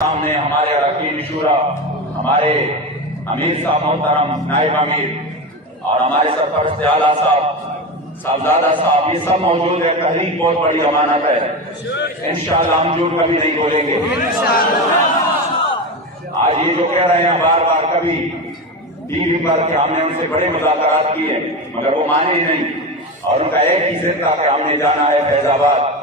सामने हमारे अरकान शूरा, हमारे अमीर साहब मोहतरम नायब अमीर और हमारे सरपरस्त आला साहब साहबजादा साहब, ये सब मौजूद है। तहरीक बहुत बड़ी अमानत है, इंशाअल्लाह हम झूठ कभी नहीं बोलेंगे। आज ये जो कह रहे हैं बार बार कभी टीवी पर कि हमने उनसे बड़े मुज़ाकरात किए, मगर वो माने नहीं और उनका एक ही जिद था कि हमने जाना है फैजाबाद।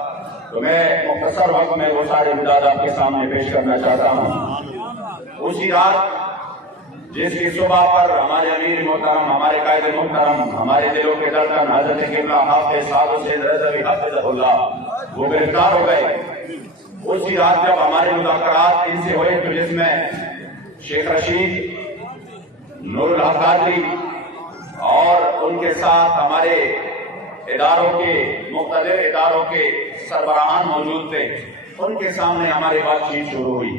तो मैं मुख्तसर वक्त में वो सारे मुद्दात आपके सामने पेश करना चाहता हूँ। उसी रात जिसकी सुबह पर हमारे अमीर मोहतरम, हमारे कायदे मोहतरम, हमारे दिलों के धड़कन हज़रत क़िबला हाफ़िज़ साद हुसैन रज़वी हफ़िज़हुल्लाह वो गिरफ्तार हो गए। उसी रात जब हमारे मुज़ाकरात इनसे हुए तो जिसमें शेख रशीद, नूरुल हक कादरी और उनके साथ हमारे इदारों के मुख्तलिफ इदारों के सरबराहान मौजूद थे, उनके सामने हमारी बातचीत शुरू हुई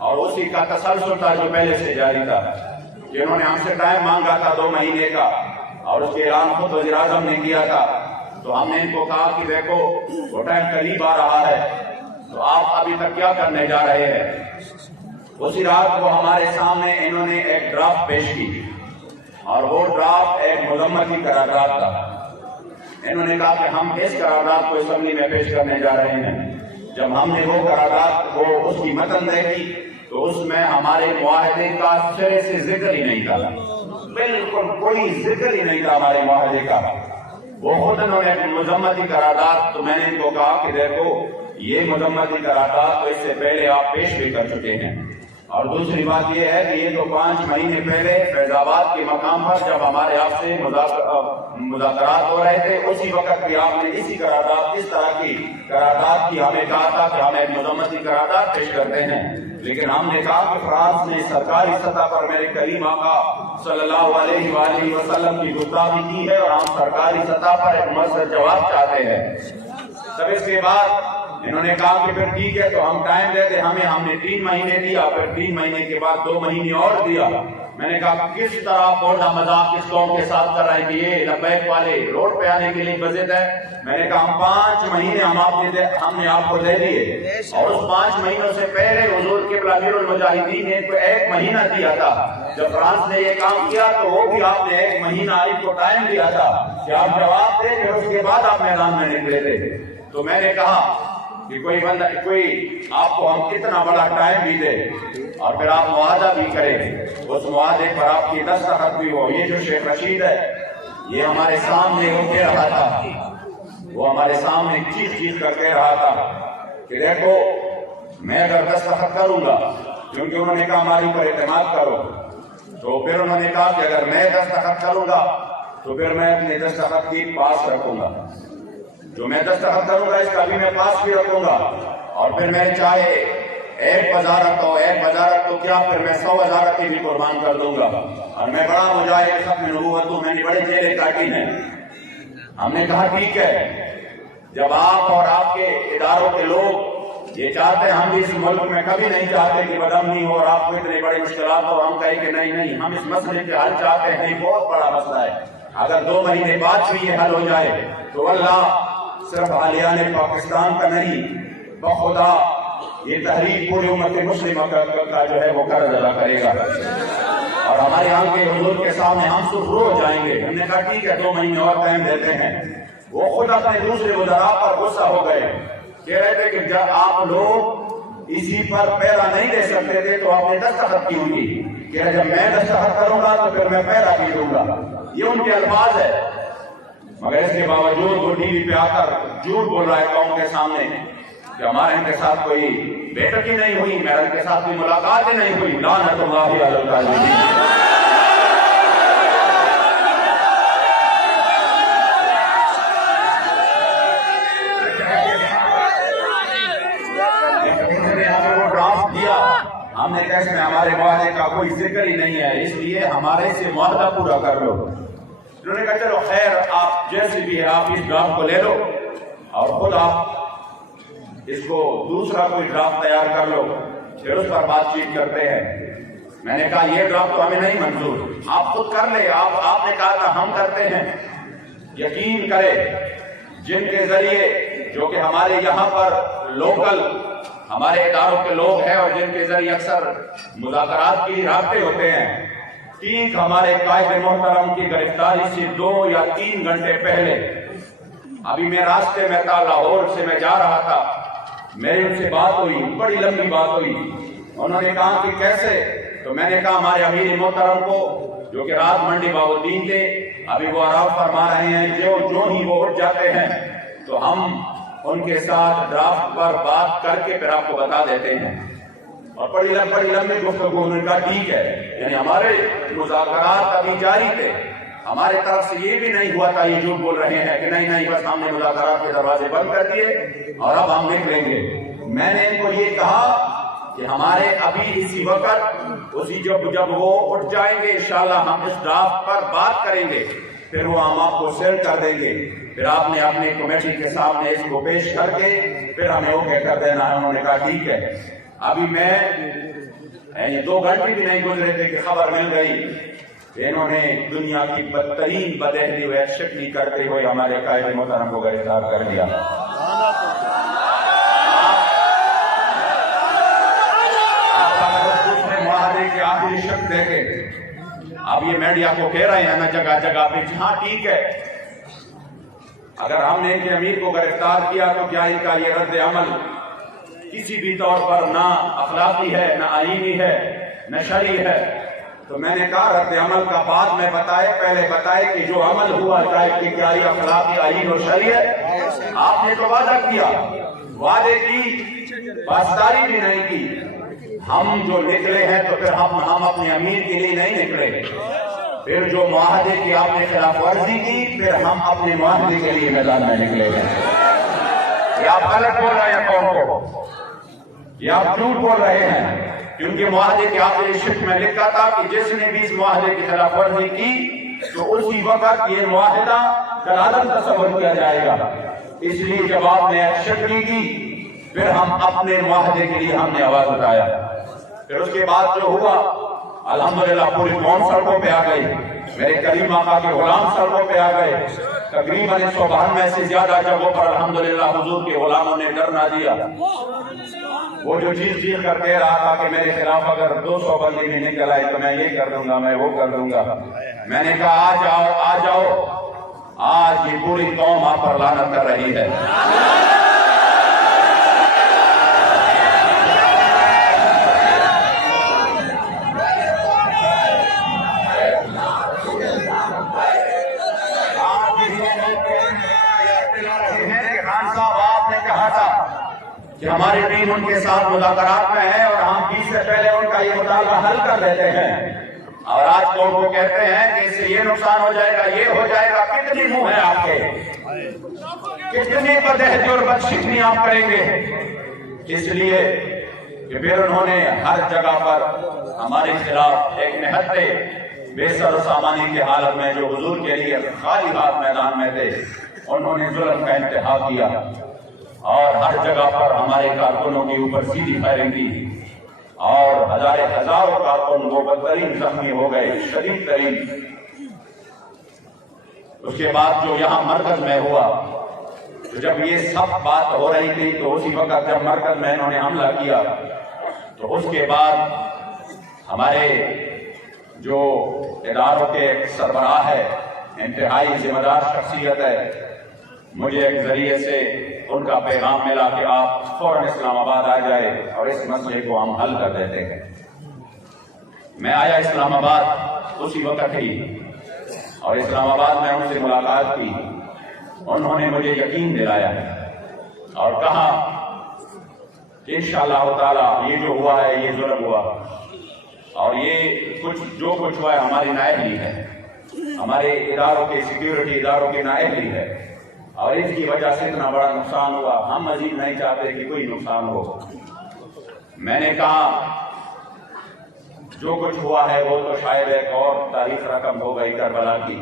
और उसी का तसलसल था जो पहले से जारी था। जिन्होंने हमसे टाइम मांगा था 2 महीने का और उसके ऐलान खुद वज़ीर आज़म ने किया था, तो हमने इनको कहा कि देखो वो टाइम करीब आ रहा है, तो आप अभी तक क्या करने जा रहे हैं। उसी रात को हमारे सामने इन्होंने एक ड्राफ्ट पेश की और वो ड्राफ्ट एक मुज़म्मती करारदाद था। इन्होंने कहा कि हम इस करारदाद को असेंबली में पेश करने जा रहे हैं। जब हमने वो करारदाद को उसकी मतन देखी तो उसमें हमारे मुआहदे का सिरे से जिक्र ही नहीं था, बिल्कुल कोई जिक्र ही नहीं था हमारे मुआहदे का। वो खुद उन्होंने मुज़म्मती करारदाद, तो मैंने इनको कहा कि देखो ये मुज़म्मती करारदाद तो इससे पहले आप पेश भी कर चुके हैं, और दूसरी बात यह है कि ये तो 5 महीने पहले फैजाबाद के मकाम पर जब हमारे आपसे मुज़ाकरात हो रहे थे, उसी वक्त भी आपने इसी करारदाद, इस तरह की करारदाद की हमें कहा था कि हम एक मुज़म्मती करारदाद पेश करते हैं। लेकिन हमने कहा कि फ्रांस ने सरकारी सतह पर मेरे करीम आका सल्लल्लाहु अलैहि वसल्लम की गुस्ताखी की है और हम सरकारी सतह पर एक मुअस्सर जवाब चाहते हैं। तब इसके बाद इन्होंने कहा कि फिर ठीक है तो हम टाइम देते हमें। हमने 3 महीने दिया, फिर 3 महीने के बाद 2 महीने और दिया। मैंने कहा किस तरह बोलना मजाक किस कौम के साथ कर रहे हैं कि ये लब्बैक वाले रोड पे आने के लिए बजट है। मैंने कहा हम 5 महीने हमने आपको दे दिए और उस 5 महीनों से पहले हुजूर क़िबला अमीरुल मुजाहिदीन ने 1 महीना दिया था। जब फ्रांस ने ये काम किया तो वो भी आपने 1 महीना आपको टाइम दिया था कि आप जवाब दें, फिर उसके बाद आप मैदान में निकले थे। तो मैंने कहा कि कोई आपको हम कितना बड़ा टाइम भी दे और फिर आप मुआहदा भी करें, उस मुआहदे पर आपकी दस्तखत भी हो। ये जो शेख रशीद है ये हमारे सामने वो कह रहा था, वो हमारे सामने चीज कर कह रहा था कि देखो मैं अगर दस्तखत करूंगा, क्योंकि उन्होंने कहा हमारे ऊपर एतमाद करो, तो फिर उन्होंने कहा कि अगर मैं दस्तखत करूंगा तो फिर मैं अपने दस्तखत की पास रखूंगा, जो मैं दस्तखत करूंगा इसका भी मैं पास भी रखूंगा, और फिर मैं चाहे 1 वजारत हो, 1 वजारत तो क्या, फिर मैं 100 वजारत की भी कुर्बान कर दूंगा, और मैं बड़ा मुजाहिद खत्म नबूवत हूं, मैंने बड़े जेलें काटी हैं। हमने कहा ठीक है, जब आप और आपके इदारों के लोग ये चाहते हैं, हम भी इस मुल्क में कभी नहीं चाहते कि बदअमनी हो और आपको इतनी बड़ी मुश्किलात हो, हम कहें कि नहीं हम इस मसले के हल चाहते हैं, ये बहुत बड़ा मसला है। अगर 2 महीने बाद भी ये हल हो जाए तो अल्लाह सिर्फ आलियाने पाकिस्तान का नहीं, बखुदा ये तहरीक पूरी उम्मत मुस्लिमा का जो है वो कर्ज अदा करेगा और हमारे यहाँ के हुजूर के सामने हम सुरखरू हो जाएंगे। हमने कहा ठीक है 2 महीने और टाइम देते हैं। वो खुद अपने दूसरे वज़रा पर गुस्सा हो गए, कह रहे थे कि जब आप लोग इसी पर पैरा नहीं दे सकते थे तो आपने दस्तखत की होगी, कह रहे जब मैं दस्तखत करूंगा तो फिर मैं पैरा भी दूंगा। ये उनके अल्फाज है, मगर इसके बावजूद वो टीवी पे आकर झूठ बोल रहा है कौम के सामने कि हमारे इनके साथ कोई बैठक ही नहीं हुई, मेरे इनके साथ कोई मुलाकात ही नहीं हुई। लानतुल्लाहि अलल काज़िबीन। हमने कहा इसमें हमारे मुआहदे का कोई जिक्र ही नहीं है, इसलिए हमारे से मुआहदा पूरा कर लो। उन्होंने कहा चलो खैर आप जैसे भी है आप इस ड्राफ्ट को ले लो और खुद आप इसको दूसरा कोई ड्राफ्ट तैयार कर लो, फिर उस पर बातचीत करते हैं। मैंने कहा ये ड्राफ्ट तो हमें नहीं मंजूर, आप खुद कर ले। आपने कहा था हम करते हैं। यकीन करें जिनके जरिए जो कि हमारे यहाँ पर लोकल हमारे इदारों के लोग हैं और जिनके जरिए अक्सर मुज़ाकरात की राब्ते होते हैं, ठीक हमारे कायद मोहतरम की गिरफ्तारी से 2 या 3 घंटे पहले अभी मैं रास्ते में था, लाहौर से मैं जा रहा था, मेरी उनसे बात हुई, बड़ी लंबी बात हुई। उन्होंने कहा कि कैसे, तो मैंने कहा हमारे अमीर मोहतरम को जो कि रात मंडी बाबुद्दीन थे, अभी वो आराम फरमा रहे हैं, जो ही वो उठ जाते हैं तो हम उनके साथ ड्राफ्ट पर बात करके फिर आपको बता देते हैं। और बड़ी लंबी गुफ्तगू, उनका ठीक है, यानी हमारे मुज़ाकरात अभी जारी थे, हमारे तरफ से ये भी नहीं हुआ था, ये झूठ बोल रहे हैं कि नहीं बस हमने मुज़ाकरात के दरवाजे बंद कर दिए और अब हम निकलेंगे। मैंने इनको ये कहा कि हमारे अभी इसी वक्त उसी जब वो उठ जाएंगे इंशाल्लाह हम इस ड्राफ्ट पर बात करेंगे, फिर वो हम आपको सेंड कर देंगे, फिर आपने अपनी कमेटी के सामने इसको पेश करके फिर हमें ओके कर देना है। उन्होंने कहा ठीक है। अभी मैं 2 घंटे भी नहीं गुजरे थे कि खबर मिल गई, इन्होंने दुनिया की बदतरीन बदहली व शक्ली करते हुए हमारे कायदे मोहतरम को गिरफ्तार कर दिया। मुआहदे के आखिरी शब्द देखे, अब ये मीडिया को कह रहे हैं ना जगह जगह पे, हाँ ठीक है, अगर हमने इनके अमीर को गिरफ्तार किया तो क्या इनका ये रद्द अमल किसी भी तौर पर ना अखलाकी है, ना आईनी है, न शरई है? तो मैंने कहा रद्द अमल का बाद में बताए, पहले बताए कि जो अमल हुआ चाहे कि क्या ये अखलाकी, आईन और शरई है। आपने तो वादा किया, वादे की पासदारी भी नहीं की। हम जो निकले हैं तो फिर हम अपने अमीर के लिए नहीं निकले, फिर जो मुआहदे की आपने खिलाफ वर्जी की, फिर हम अपने मुआहदे के लिए मैदान में निकले हैं। ये आप गलत बोल रहे हैं कौन को, ये आप झूठ बोल रहे हैं, क्योंकि मुआहदे के आखिरी शिफ्ट में लिखा था कि जिसने भी इस मुआहदे की खिलाफ वर्जी की तो उसी वक्त ये मुआहदा कलादम तस्वर किया जाएगा। इसलिए जब आपने एक्शन की फिर हम अपने मुआहदे के लिए हमने आवाज उठाया। फिर उसके बाद जो हुआ अल्हम्दुलिल्लाह पूरी कौम सड़कों पे आ गई, मेरे करीम आका के गुलाम सड़कों पे आ गए। तकरीबन 192 से ज्यादा जगहों पर अल्हम्दुलिल्लाह हुजूर के गुलामों ने डर ना दिया। वो जो चीख कर कह रहा था कि मेरे खिलाफ अगर 200 बंदी भी निकल आए तो मैं ये कर दूंगा, मैं वो कर दूंगा, मैंने कहा आ जाओ, आज ये पूरी कौम आप पर लानत कर रही है। कि हमारी टीम उनके साथ मुज़ाकरात में है और हम 20 से पहले उनका ये मुद्दा हल कर देते हैं, और आज कौन को कहते हैं कि इससे ये नुकसान हो जाएगा, ये हो जाएगा। कितनी मुंह है आपके, कितनी बदहज़ी और बदशिकनी आप करेंगे? इसलिए कि फिर उन्होंने हर जगह पर हमारे खिलाफ एक निहत्ते बेसर सामानी की हालत में जो हुजूर के लिए खाली हाथ मैदान में थे, उन्होंने जुल्म का इंतहा किया और हर जगह पर हमारे कारकुनों के ऊपर सीधी फायरिंग की और हजारों कारकुन वो बदतरीन जख्मी हो गए, शदीद तरीन। उसके बाद जो यहाँ मरकज में हुआ, तो जब ये सब बात हो रही थी तो उसी वक्त जब मरकज में इन्होंने हमला किया तो उसके बाद हमारे जो इदारों के सरबराह है, इंतहाई जिम्मेदार शख्सियत है, मुझे एक जरिए से उनका पैगाम मिला कि आप फौरन इस्लामाबाद आ जाए और इस मसले को हम हल कर देते हैं। मैं आया इस्लामाबाद उसी वक्त ही और इस्लामाबाद में उनसे मुलाकात की। उन्होंने मुझे यकीन दिलाया और कहा कि इंशाअल्लाह ताला ये जो हुआ है ये जुल्म हुआ और ये जो कुछ हुआ है हमारी नाअहली है, हमारे इदारों के सिक्योरिटी इदारों की नाअहली है और इसकी वजह से इतना बड़ा नुकसान हुआ। हम मजीद नहीं चाहते कि कोई नुकसान हो। मैंने कहा जो कुछ हुआ है वो तो शायद एक और तारीख रकम हो गई करबला की।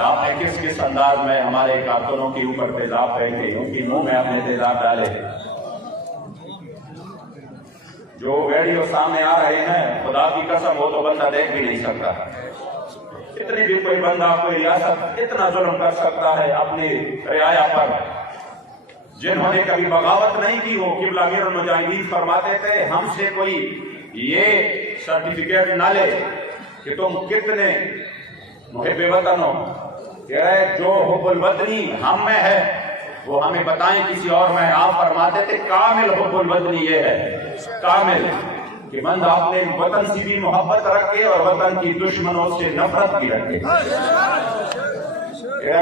आपने किस किस अंदाज में हमारे कारकुनों के ऊपर तेजाब फेंके, उनकी मुंह में आपने तेजाब डाले। जो वीडियो सामने आ रहे हैं, खुदा की कसम वो तो बंदा देख भी नहीं सकता। इतनी भी कोई बंदा कोई रियासत इतना जुल्म कर सकता है अपनी रियाया पर? जिन्होंने कभी बगावत नहीं की, वो किबला अमीरुल मुजाहिदीन फरमाते थे हमसे कोई ये सर्टिफिकेट ना ले कि तुम कितने मुहिब्बे वतन हो, कह रहे जो हुब्बुल वतनी हम में है वो हमें बताएं किसी और में। आप फरमाते थे कामिल हुब्बुल वतनी ये है, कामिल कि बंदा अपने वतन से भी मोहब्बत रखे और वतन की दुश्मनों से नफरत भी रखे।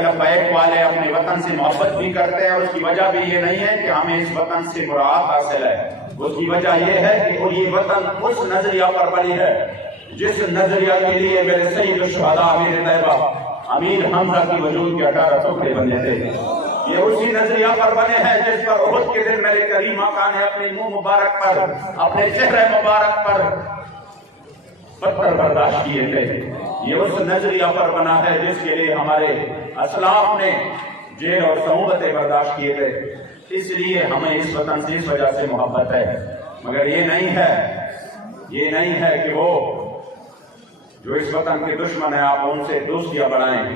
लब्बैक वाले अपने वतन से मोहब्बत भी करते हैं और उसकी वजह भी ये नहीं है कि हमें इस वतन से मुराद हासिल है, उसकी वजह ये है कि ये वतन उस नजरिया पर बनी है जिस नजरिया के लिए मेरे सैयद शुहदा अमीर तैयबा अमीर हमजा की वजूद के 18 टुकड़े बने थे। ये उसी नजरिया पर बने हैं जिस पर उहुद के दिन मेरे करीम आका ने अपने मुंह मुबारक पर, अपने चेहरे मुबारक पर पत्थर बर्दाश्त किए थे। ये उस नजरिया पर बना है जिसके लिए हमारे असलाफ ने जेल और सऊबतें बर्दाश्त किए थे। इसलिए हमें इस वतन से इस वजह से मोहब्बत है। मगर ये नहीं है कि वो जो इस वतन के दुश्मन है आप उनसे दोस्तियां बढ़ाएं।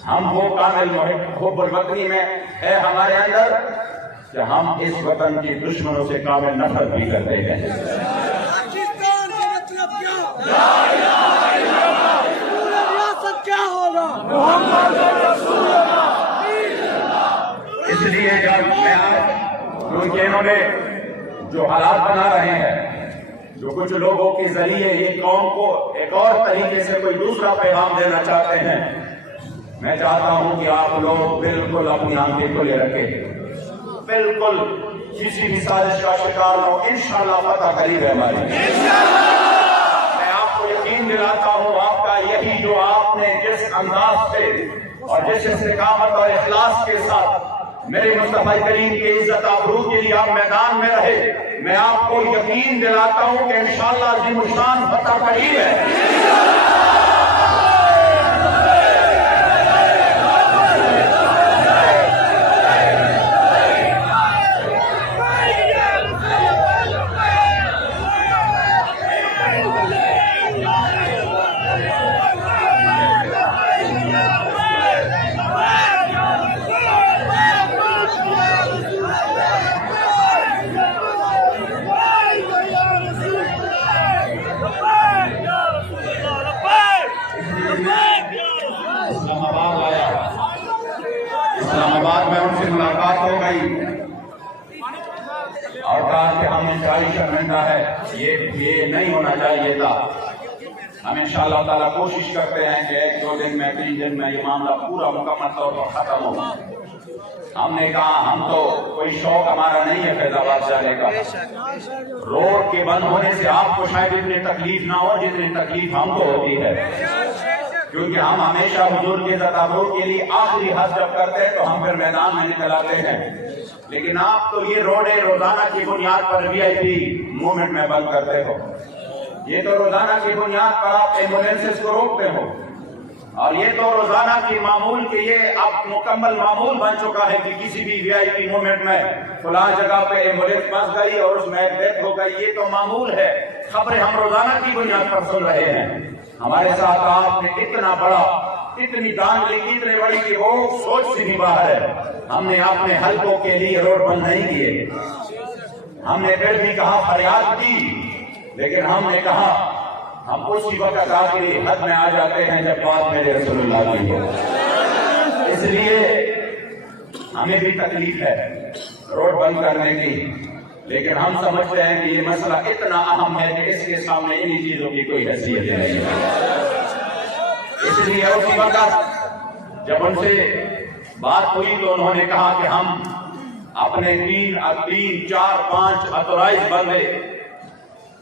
हम वो कामिल हुब्बुल वतनी में है हमारे अंदर कि हम इस वतन के दुश्मनों से कामिल नफरत भी करते हैं। पाकिस्तान का मतलब क्या होगा? इसलिए जब मैं आज क्योंकि इन्होंने जो हालात बना रहे हैं, जो कुछ लोगों के जरिए ये कौम को एक और तरीके से कोई दूसरा पैगाम देना चाहते हैं, मैं चाहता हूं कि आप लोग बिल्कुल अपनी आंखें खुले रखें, बिल्कुल किसी भी साजिश का शिकार हो। इंशाअल्लाह फतह करीब है हमारी। मैं आपको यकीन दिलाता हूं, आपका यही जो आपने जिस अंदाज से और जिस इस्तिकामत और इखलास के साथ मेरे मुस्तफा करीम के इज्जत आबरू के लिए आप मैदान में रहे, मैं आपको यकीन दिलाता हूं कि इंशाअल्लाह ज़िमुशान फतह करीब है। इस्लामाबाद में उनसे मुलाकात हो गई और कहा कि हमें शर्मिंदा है, ये नहीं होना चाहिए था। हम इंशाअल्लाह ताला कोशिश करते हैं कि 1-2 दिन में 3 दिन में ये मामला पूरा मुकम्मल तौर पर खत्म हो। हमने कहा हम तो कोई शौक हमारा नहीं है फैजाबाद जाने का। रोड के बंद होने से आपको शायद इतनी तकलीफ ना हो जितनी तकलीफ हमको होती है, क्योंकि हम हमेशा हुजूर के तदाबुर के लिए आखिरी हद जब करते हैं तो हम फिर मैदान में निकल आते हैं। लेकिन आप तो ये रोडे रोजाना की बुनियाद पर VIP मूवमेंट में बंद करते हो, ये तो रोजाना की बुनियाद पर आप एम्बुलेंसेस को रोकते हो, और ये तो रोजाना की मामूल के ये अब मुकम्मल मामूल बन चुका है कि किसी भी VIP मूवमेंट में फलां जगह पे एम्बुलेंस फंस गई और उसमें डेथ हो गई, ये तो मामूल है। खबरें हम रोजाना की बुनियाद पर सुन रहे हैं। हमारे साथ आपने इतना बड़ा, इतनी दानगी इतने बड़ी कि वो सोच से भी बाहर है। हमने अपने हल्कों के लिए रोड बंद नहीं किए, हमने फिर भी कहा फरियाद की, लेकिन हमने कहा हम उसी वक्त आखिरी हद में आ जाते हैं जब बात मेरे रसूलुल्लाह की हो। इसलिए हमें भी तकलीफ है रोड बंद करने की, लेकिन हम समझते हैं कि ये मसला इतना अहम है कि इसके सामने इन्हीं चीजों की कोई हैसियत नहीं है। इसलिए उसी वक्त जब उनसे बात हुई तो उन्होंने कहा कि हम अपने 3, 4, 5 ऑथोराइज बंदे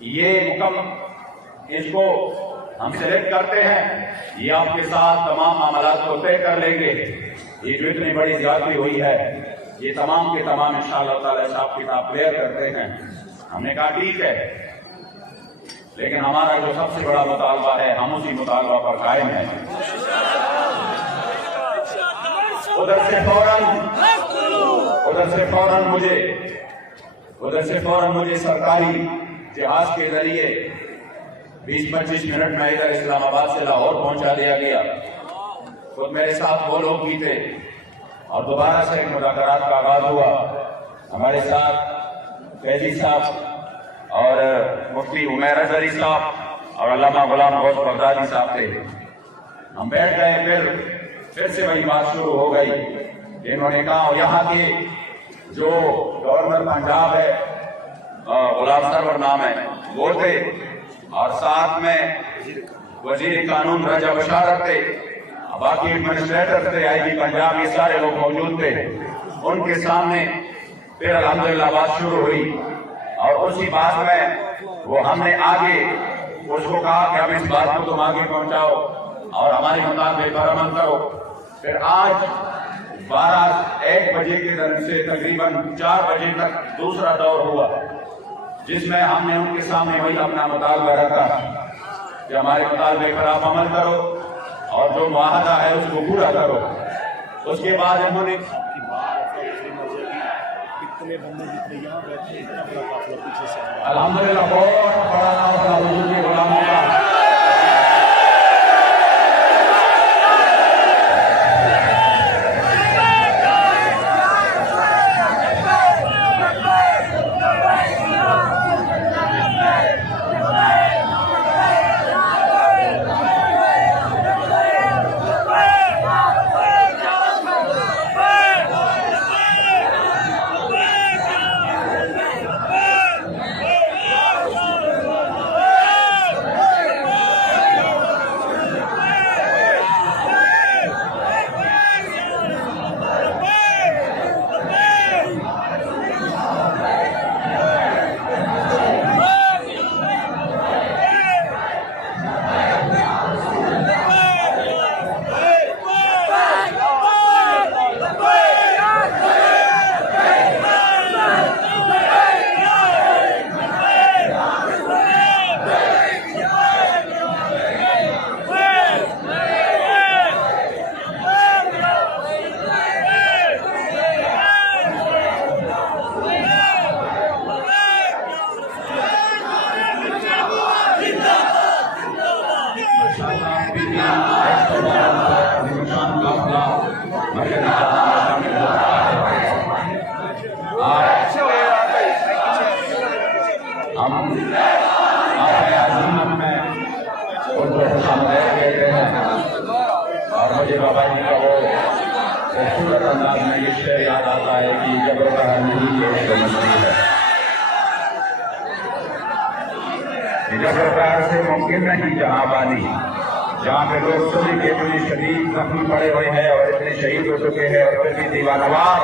ये इसको हम सिलेक्ट करते हैं, ये आपके साथ तमाम मामलात को तय कर लेंगे। ये जो इतनी बड़ी ज्यादती हुई है ये तमाम के तमाम इंशाअल्लाह ताला हिसाब किताब क्लियर करते हैं। हमने कहा ठीक है, लेकिन हमारा जो सबसे बड़ा मुतालबा है हम उसी मुतालबा पर कायम है। उधर से फौरन मुझे सरकारी जहाज के जरिए 20-25 मिनट में इधर इस्लामाबाद से लाहौर पहुंचा दिया गया। खुद मेरे साथ वो लोग भी थे और दोबारा से मुज़ाकरात का आगाज हुआ। हमारे साथ फैजी साहब और मुफ्ती उमैर अजहरी साहब और अल्लामा गुलाम गौस बगदादी साहब थे। हम बैठ गए, फिर से वही बात शुरू हो गई। इन्होंने कहा यहाँ के जो गवर्नर पंजाब है, गुलाम सरवर नाम है, वो थे, और साथ में वजीर कानून रजा बशारत थे, बाकी एडमिनिस्ट्रेटर थे, आईजी पंजाब, ये सारे लोग मौजूद थे। उनके सामने फिर अल्हम्दुलिल्लाह बात शुरू हुई, और उसी बात में वो हमने आगे उसको कहा कि अब इस बात को तुम आगे पहुंचाओ और हमारे मुताबिक पर अमल करो। फिर आज 1 बजे के दर से तकरीबन 4 बजे तक दूसरा दौर हुआ, जिसमें हमने उनके सामने वही अपना मुतालबा रखा कि हमारे मुतालबे पर आप अमल करो और जो मुआहदा है उसको पूरा करो। उसके बाद उन्होंने अल्हम्दुलिल्लाह बहुत बड़ा काफिला हुजूर के गुलामों का और मुझे बाबा जी का वो खूबसूरत अंदाज में ये शेर याद आता है कि जब नहीं ये जब से मुमकिन नहीं जहां जहाँ पे लोग सभी के इतने शदीद जख्मी पड़े हुए हैं और इतने शहीद हो चुके हैं और फिर भी दीवानवार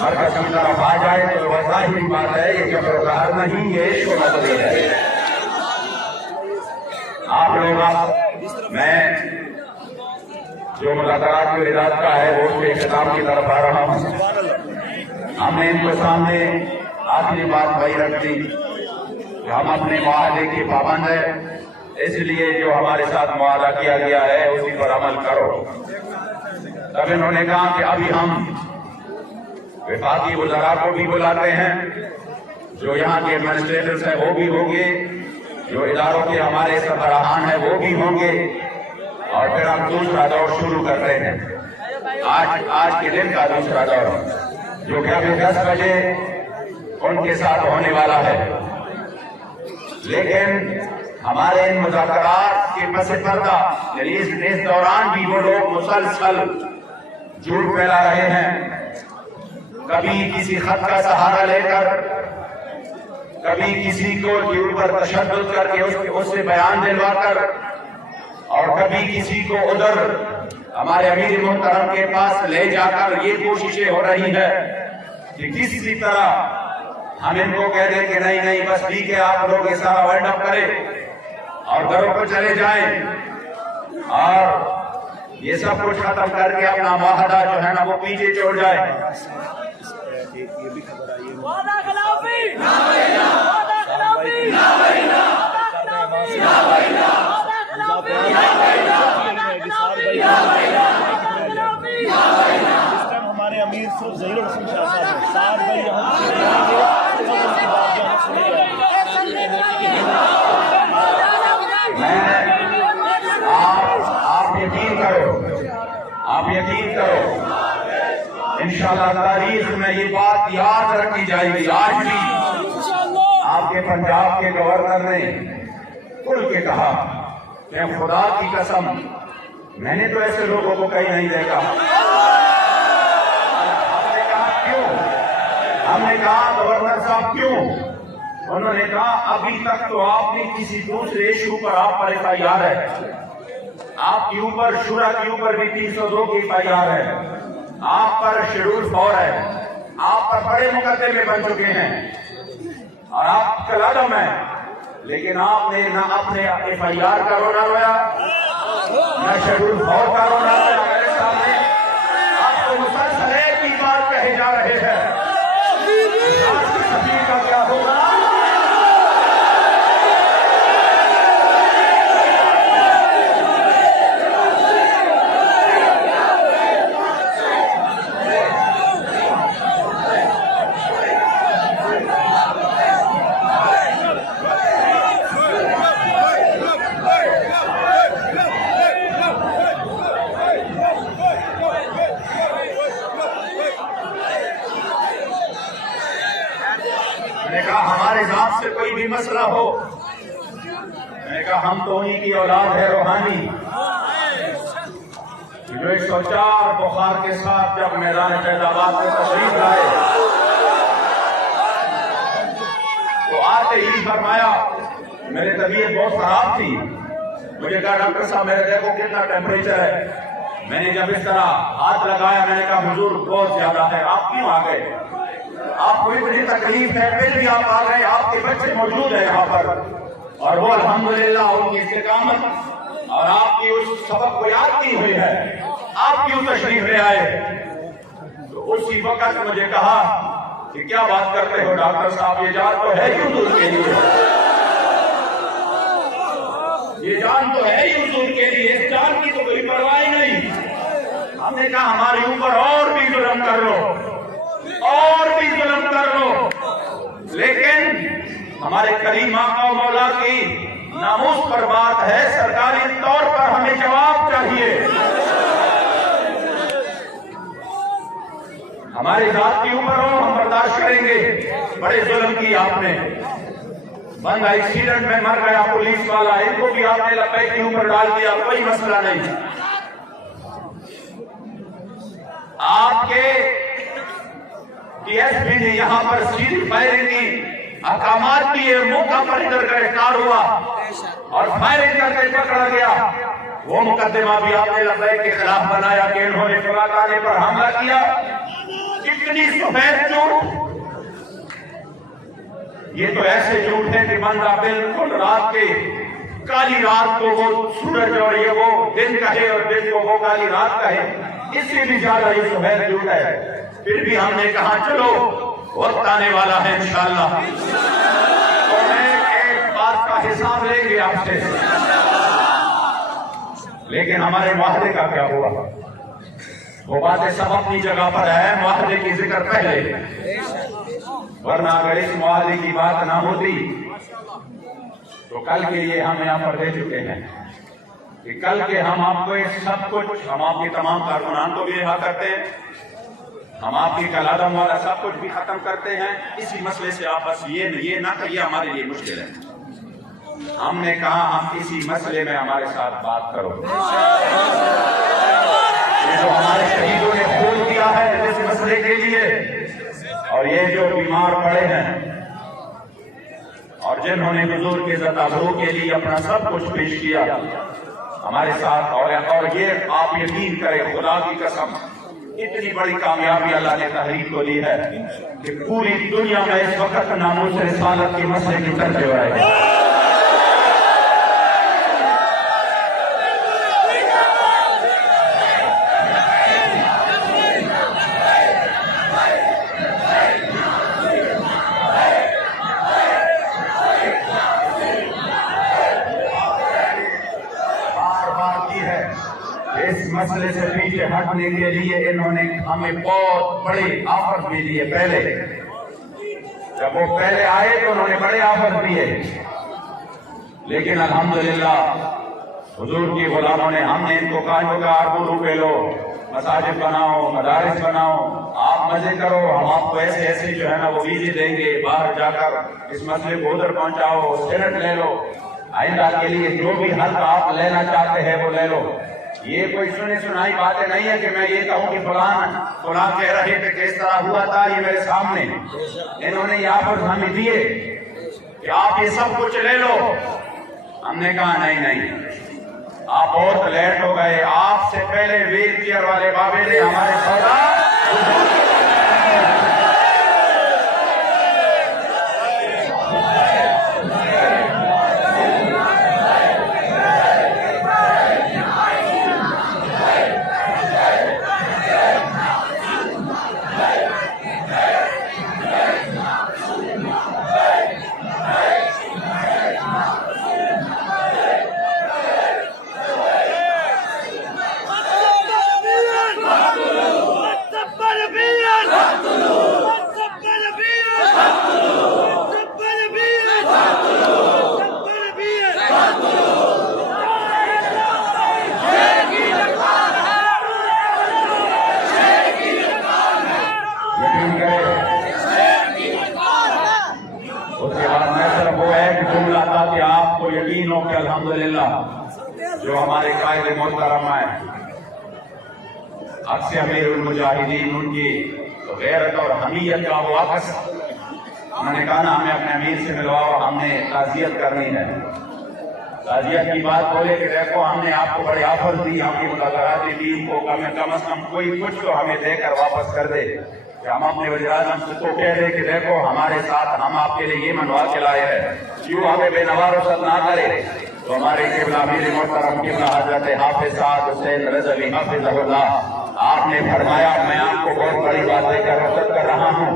हर कसम तरफ आ जाए तो वैसा ही बात है। ये जबरदस्त नहीं, ये इश्क नजरी है। आप लोग मैं जो मुलाकात के इरादा का है वो उसके इख्तिताम की तरफ आ रहा हूँ। हमने इनके सामने आखिरी बात वही रख दी कि हम अपने मुआहदे के पाबंद है, इसलिए जो हमारे साथ मुआहदा किया गया है उसी पर अमल करो। तब इन्होंने कहा कि अभी हम विफाकी वज़रा को भी बुलाते हैं, जो यहाँ के एडमिनिस्ट्रेटर्स हैं वो भी होंगे, जो इदारों के हमारे सरबराहान हैं वो भी होंगे, और फिर हम दूसरा दौर शुरू करते हैं। आज के दिन का दूसरा दौर जो कि अभी 10 बजे उनके साथ होने वाला है। लेकिन हमारे इन मुज़ाकरात के पस पर्दा यानी इस दौरान भी वो लोग मुसलसल झूठ फैला रहे हैं, कभी किसी खत का सहारा लेकर, कभी किसी को झूठ पर तशद्दुद करके उससे बयान दिलवाकर, और कभी किसी को उधर हमारे अमीर मोहतरम के पास ले जाकर ये कोशिशें हो रही है कि किसी तरह हम इनको कह दें कि नहीं नहीं बस ठीक है, आप लोग ये सारा वाइंड अप करें और घरों पर चले जाएं और ये सब कुछ खत्म करके अपना मुआहदा जो है ना वो पीछे छोड़ जाए। हमारे अमीर सिर्फ ज़हीरुल हसन शाह साहब आप यकीन करो इंशाअल्लाह तारीख में ये बात याद रखी जाएगी। आज भी आपके पंजाब के गवर्नर ने खुल के कहा कि खुदा की कसम मैंने तो ऐसे लोगों को कहीं नहीं देखा। हमने कहा क्यों? हमने कहा गवर्नर साहब क्यों? उन्होंने कहा अभी तक तो आपने किसी दूसरे इशू पर आप पर FIR है, आपके ऊपर शुरा के ऊपर भी 302 की FIR है, आप पर शेड्यूल 4 है, आप पर बड़े मुकदमे बन चुके हैं और आप कलादम है, लेकिन आपने ना अपने FIR का रोना रोया न शेड्यूल 4 का रोना रोया। मेरे सामने आपको मुसलसल एक ही बात कहे जा रहे हैं, सफीर का क्या होगा? मैंने कहा हमारे जात से कोई भी मसला हो, मैंने कहा हम तो उन्हीं की औलाद है रूहानी, जो 104 बुखार के साथ जब मैदान फैजाबाद में तशरीफ लाए तो आते ही फरमाया, मेरी तबीयत बहुत खराब थी, मुझे कहा डॉक्टर साहब मेरे देखो कितना टेम्परेचर है। मैंने जब इस तरह हाथ लगाया मैंने कहा हुजूर बहुत ज्यादा है, आप क्यों आ गए? आपको इतनी तकलीफ है फिर भी आप आ गए, आपके बच्चे मौजूद है यहाँ पर और वो अल्हम्दुलिल्लाह उनकी इस्तिकामत और आपकी उस सबक को याद की हुई है, आप क्यों तशरीफ ले आए? तो उसी वक्त मुझे कहा कि क्या बात करते हो डॉक्टर साहब, ये जान तो है ही हुजूर के लिए, ये जान तो है ही हुजूर के लिए, इस जान की तो कोई परवाह नहीं। हमने कहा हमारे ऊपर और भी जुल्म कर लो, और भी जुल्म कर लो, लेकिन हमारे करीम आका और मौला की नामूस पर बात है, सरकारी तौर पर हमें जवाब चाहिए। हमारे जात के ऊपर हो हम बर्दाश्त करेंगे, बड़े जुल्म की आपने, बंदा एक्सीडेंट में मर गया पुलिस वाला, इनको भी आपने लपैक के ऊपर डाल दिया, कोई मसला नहीं। आपके DSP ने यहाँ पर सीधी फायरिंग की, अहकामात किए, मौका पर इधर गिरफ्तार हुआ और फायरिंग करके पकड़ा गया। वो मुकदमा भी आपने लबैक के खिलाफ बनाया कि इन्होंने फलाने पर हमला किया। कितनी सफेद झूठ, ये तो ऐसे झूठ है कि बंदा बिल्कुल रात के काली रात को वो सूरज और ये वो दिन कहे और दिन को वो काली रात कहे, इससे भी ज्यादा ये सफेद झूठ है। फिर भी हमने कहा चलो वक्त आने वाला है इंशाअल्लाह, तो एक बात का हिसाब लेंगे आपसे, लेकिन हमारे मुआहदे का क्या हुआ? वो बातें सब अपनी जगह पर है, मुआहदे की जिक्र पहले, वरना अगर इस मुआहदे की बात ना होती तो कल के लिए हम यहाँ पर दे चुके हैं कि कल के हम आपको सब कुछ, हम आपके तमाम कारकुनान को भी रिहा करते हैं, हम आपकी कलादम वाला सब कुछ भी खत्म करते हैं। इसी मसले से आप बस ये ना करिए हमारे लिए मुश्किल है। हमने कहा हम इसी मसले में हमारे साथ बात करो, ये जो हमारे शहीदों ने खून दिया है इस मसले के लिए, और ये जो बीमार पड़े हैं और जिन्होंने हुजूर के ज़ताबरू के लिए अपना सब कुछ पेश किया हमारे साथ, और ये आप यकीन करें खुदा की कसम, इतनी बड़ी कामयाबी अल्लाह ने तहरीक को दी है कि पूरी दुनिया में इस वक्त नामूस रिसालत के मसले की तरफ हो रहे हैं। इस मसले से पीछे हटने के लिए इन्होंने हमें बहुत बड़े ऑफर भी दिए। पहले जब वो पहले आए तो उन्होंने बड़े ऑफर दिए, लेकिन अल्हम्दुलिल्लाह हुजूर की गुलामों ने, हमने इनको कहा अरबों रुपए लो, मसाजिद बनाओ, मदारिस बनाओ, आप मजे करो, हम आपको ऐसे ऐसे जो है ना वो वीजे देंगे, बाहर जाकर इस मसले को उधर पहुंचाओ, सेनेट ले लो, आइंदा के लिए जो भी हक आप लेना चाहते हैं वो ले लो। ये कोई सुनी सुनाई बातें नहीं है कि मैं ये कहूँ कि फलां कह रहे थे किस तरह हुआ था, ये मेरे सामने इन्होंने यहाँ पर हमें दिए कि आप ये सब कुछ ले लो। हमने कहा नहीं, आप बहुत लेट हो गए, आपसे पहले वीर केयर वाले बाबे ने हमारे सौदा यकीन हो कि अल्हम्दुलिल्लाह जो हमारे कायदे मोहतरम है अक्सर अमीरुल मुजाहिदीन उनकी तो गैरत और हमीयत का वो अक्स, उन्होंने कहा ना हमें अपने अमीर से मिलवाओ, हमने ताज़ियत करनी है। ताज़ियत की बात बोले कि देखो हमने आपको बड़े ऑफर दी, हमने मुलाकाती टीम को कम से कम कोई कुछ तो हमें देकर वापस कर दे। हम अपने वज़ीर-ए-आज़म से तो कह दे कि देखो हमारे साथ हम आपके लिए ये मनवा के लाए हैं, क्यों हमें बेनवारसत ना करे। तो हमारे किबला अमीर मोहतरम किबला हज़रत हाफिज़ साद हुसैन रज़वी हाफिज़हुल्लाह, आपने फरमाया मैं आपको बहुत बड़ी बात देकर रुखसत कर रहा हूँ,